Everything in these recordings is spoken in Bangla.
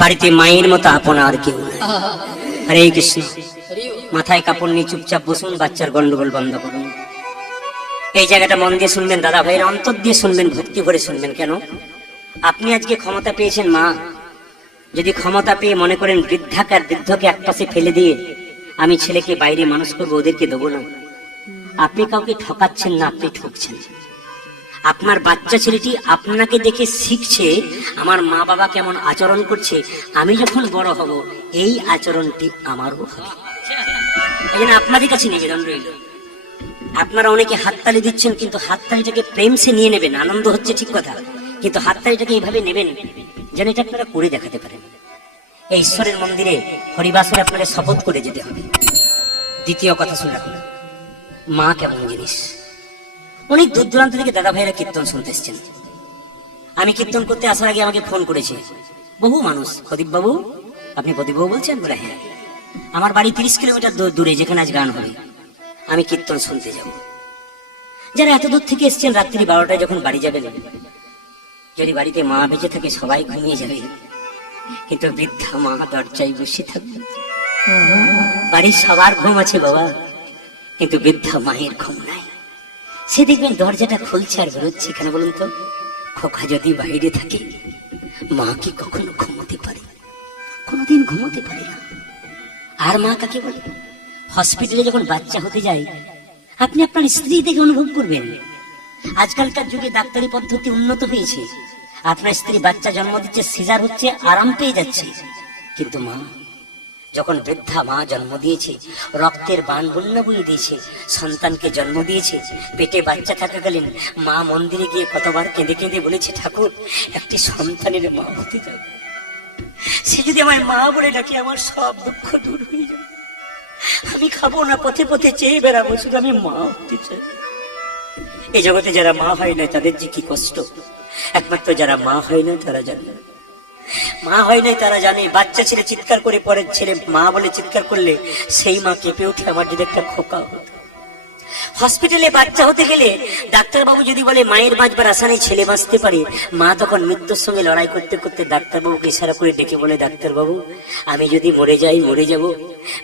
বাড়িতে মায়ের মতো আপন আর কেউ নাই। হরে কৃষ্ণ। মাথায় কাপড় নিয়ে চুপচাপ বসুন, বাচ্চার গন্ডগোল বন্ধ করুন। এই জায়গাটা মন দিয়ে শুনবেন দাদা ভাইয়ের, অন্তর দিয়ে শুনবেন, ভক্তি করে শুনবেন। কেন? আপনি আজকে ক্ষমতা পেয়েছেন মা, যদি ক্ষমতা পেয়ে মনে করেন বৃদ্ধকে একপাশে ফেলে দিয়ে আমি ছেলেকে বাইরে মানুষ করবো, ওদেরকে দেবো না, আপনি কাউকে ঠকাচ্ছেন না, আপনি ঠকছেন। আপনার বাচ্চা ছেলেটি আপনাকে দেখে শিখছে আমার মা বাবা কেমন আচরণ করছে, আমি যখন বড় হব এই আচরণটি আমারও হবে। এই জন্য আপনাদের কাছে নিবেদন রইল, আপনারা অনেকে হাততালি দিচ্ছেন, কিন্তু হাততালিটাকে প্রেম সে নিয়ে নেবেন। আনন্দ হচ্ছে ঠিক কথা, কিন্তু হাততালিটাকে এইভাবে নেবেন যেন এটা আপনারা করে দেখাতে পারেন। এই ঈশ্বরের মন্দিরে হরিবাসরে আপনাদের শপথ করে যেতে হবে। দ্বিতীয় কথা শুনে রাখুন, মা কেমন জিনিস। অনেক দূর দূরান্ত থেকে দাদা ভাইয়েরা কীর্তন শুনতে এসছেন। আমি কীর্তন করতে আসার আগে আমাকে ফোন করেছে বহু মানুষ, প্রদীপ বাবু, আপনি প্রদীপ বাবু বলছেন? বলে হ্যাঁ। আমার বাড়ি 30 কিলোমিটার দূরে, যেখানে আজ গান হবে, আমি কীর্তন শুনতে যাব। যারা এত দূর থেকে এসছেন, রাত্রি 12টায় যখন বাড়ি যাবেন, যদি বাড়িতে মা বেঁচে থাকে সবাই ঘুমিয়ে যাবে, কিন্তু বৃদ্ধা মা দরজায় বসে থাকবে। বাড়ির সবার ঘুম আছে বাবা, কিন্তু বৃদ্ধা মায়ের ঘুম নাই। সে দেখবেন দরজাটা খুলছে আর বেরোচ্ছে। কেন বলুন তো? খোকা যদি বাইরে থাকে, মা কি কখনো ঘুমোতে পারে? কোনোদিন ঘুমোতে পারে না। আর মা কাকে বলে? হসপিটালে যখন বাচ্চা হতে যায়, আপনি আপনার স্ত্রী দেখে অনুভব করবেন। আজকালকার যুগে ডাক্তারি পদ্ধতি উন্নত হয়েছে, আপনার স্ত্রী বাচ্চা জন্ম দিচ্ছে, সিজার হচ্ছে, আরাম পেয়ে যাচ্ছে, কিন্তু মা যখন বৃদ্ধা মা জন্ম দিয়েছে, রক্তের বান বন্যা বয়ে দিয়েছে, সন্তানকে জন্ম দিয়েছে, পেটে বাচ্চা থাকাকালীন মা মন্দিরে গিয়ে কতবার কেঁদে কেঁদে বলেছে, ঠাকুর একটি সন্তানের মা হতে যাবে, সে যদি আমার মা বলে ডাকে আমার সব দুঃখ দূর হয়ে যাবে, আমি খাবো না, পথে পথে চেয়ে বেড়াবো, শুধু আমি মা হতে চাই। এই জগতে যারা মা হয় না তাদের যে কি কষ্ট, একমাত্র যারা মা হয় না তারা জানে। মা হয় নাই তারা জানে। বাচ্চা ছেলে চিৎকার করে, পরের ছেলে মা বলে চিৎকার করলে সেই মা কেঁপে উঠে, আমার যদি একটা খোকা হতো। হসপিটালে বাচ্চা হতে গেলে ডাক্তারবাবু যদি বলে মায়ের বাঁচবার আশা নেই, ছেলে বাঁচতে পারে, মা তখন মৃত্যুর সঙ্গে লড়াই করতে করতে ডাক্তারবাবুকে ইশারা করে ডেকে বলে, ডাক্তারবাবু আমি যদি মরে যাই, মরে যাব,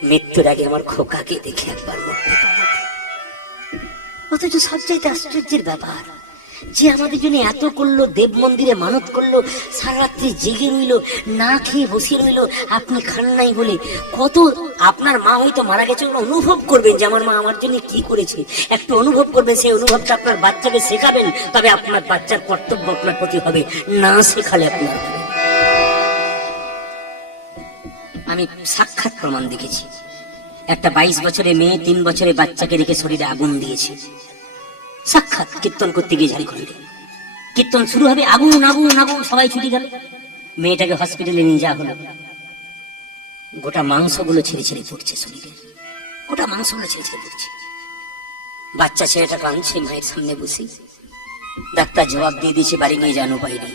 মৃত্যুর আগে আমার খোকাকে দেখে একবার মরতে পারবো। অথচ সবচাইতে আশ্চর্যের ব্যাপার, যে আমাদের জন্য এত করলো, দেব মন্দিরে মানত করলো, সারা রাত্রি জেগে রইল, না খেয়ে বসে রইল, আপনি খান নাই বলে। কত আপনার মা হয়তো মারা গেছে, অনুভব করবেন যে আমার মা আমার জন্য কি করেছে, একটু অনুভব করবেন। সেই অনুভবটা আপনার বাচ্চাকে শেখাবেন, তবে আপনার বাচ্চার কর্তব্য আপনার প্রতি হবে, না শেখালে আপনার হবে। আমি সাক্ষাৎ প্রমাণ দেখেছি। একটা 22 বছরের মেয়ে 3 বছরের বাচ্চাকে রেখে শরীরে আগুন দিয়েছে। সাক্ষাৎ কীর্তন করতে গিয়ে ঝাড়খণ্ডে কীর্তন শুরু হবে, আগুন আগুন আগুন, সবাই ছুটি গেল। মেয়েটাকে হসপিটালে নিয়ে যাওয়া হলো, গোটা মাংসগুলো ছেড়ে ছেড়ে পড়ছে শরীরে, গোটা মাংসগুলো ছেড়ে ছেড়ে পড়ছে। বাচ্চা ছেলেটা কাঁদছে মায়ের সামনে বসে। ডাক্তার জবাব দিয়ে দিয়েছে বাড়ি নিয়ে যান, উপায় নেই।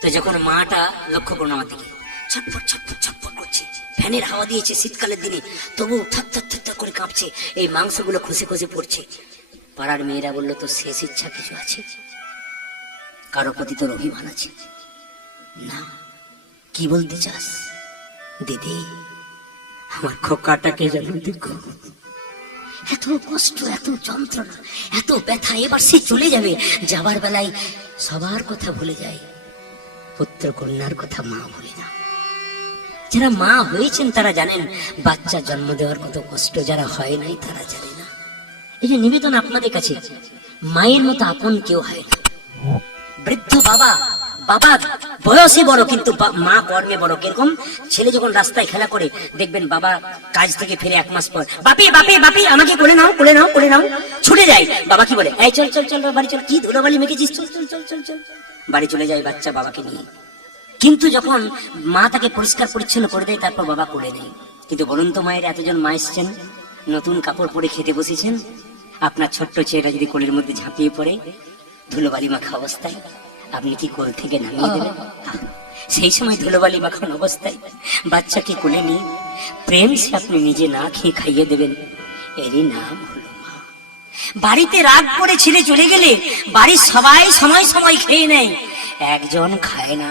তো যখন মাটা লক্ষ্য করুন আমার দিকে, ছটফট ছটফট ছটফট করছে, ফ্যানের হাওয়া দিয়েছে শীতকালের দিনে, তবু থাক থাক থাক থাক করে কাঁপছে, এই মাংসগুলো খসে খসে পড়ছে। পাড়ার মেয়েরা বললো, তো শেষ ইচ্ছা কিছু আছে? কারো প্রতি তোর অভিমান আছে? না। কি বলতে চাস? দিদি আমার খোকাটাকে যেন দেখো, এত কষ্ট, এত যন্ত্রণা, এত ব্যথা, এবার সে চলে যাবে, যাবার বেলায় সবার কথা ভুলে যায়, পুত্র কন্যার কথা মা ভুলে না। যারা মা হয়েছেন তারা জানেন বাচ্চা জন্ম দেওয়ার কত কষ্ট, যারা হয় নাই তারা জানে না। এই যে নিবেদন আপনাদের কাছে, মায়ের মতো আপন কেউ হয় না। বৃদ্ধ বাবা, বাবা বয়সে বড় কিন্তু মা কর্মে বড়। কিরকম? ছেলে যখন রাস্তায় খেলা করে দেখবেন, বাবা কাজ থেকে ফিরে 1 মাস পর, বাপি বাপি বাপি আমাকে কোলে নাও কোলে নাও কোলে নাও, ছুটে যায়। বাবা কি বলে, এই চল চল চল বাড়ি চল, কি ধুলোবালি মেখেছিস, চল চল চল চল চল, বাড়ি চলে যায় বাচ্চা বাবাকে নিয়ে। কিন্তু যখন মা তাকে পরিষ্কার পরিচ্ছন্ন করে দেয়, তারপর বাবা কোলে নেই। কিন্তু বলুন তো মায়ের, এতজন মা এসছেন, নতুন কাপড় পরে খেতে বসেছেন, আপনার ছোট্ট ছেলেটা যদি কোলের মধ্যে ঝাঁপিয়ে পড়ে ধুলোবালি মাখা অবস্থায়, আপনি কি কোল থেকে নামিয়ে দেবেন? সেই সময় ধুলোবালি মাখানো অবস্থায় বাচ্চাকে কোলে নিয়ে প্রেম সে আপনি নিজে না খেয়ে খাইয়ে দেবেন, এরই নাম হলো মা। বাড়িতে রাগ করে ছেলে চলে গেলে বাড়ির সবাই সময় সময় খেয়ে নেয়, একজন খায় না,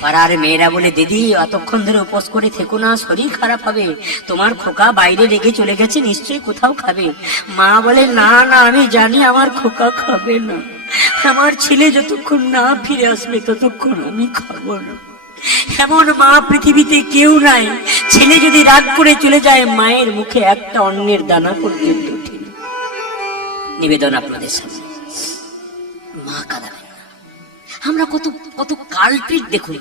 পাড়ার মেয়েরা বলে, দিদি অতক্ষণ ধরে উপোস করে থেকো না, শরীর খারাপ হবে, তোমার খোকা বাইরে রেখে চলে গেছে, নিশ্চয়ই কোথাও খাবে। মা বলে, না না, আমি জানি আমার খোকা খাবে না, আমার ছেলে যতক্ষণ না ফিরে আসবে ততক্ষণ আমি খাবো না। এমন মা পৃথিবীতে কেউ নাই, ছেলে যদি রাগ করে চলে যায় মায়ের মুখে একটা অন্নের দানা পর্যন্ত ওঠে না। নিবেদন আপনাদের সামনে, মা কাঁদাবেন না। আমরা কত কত কালপিট দেখুন।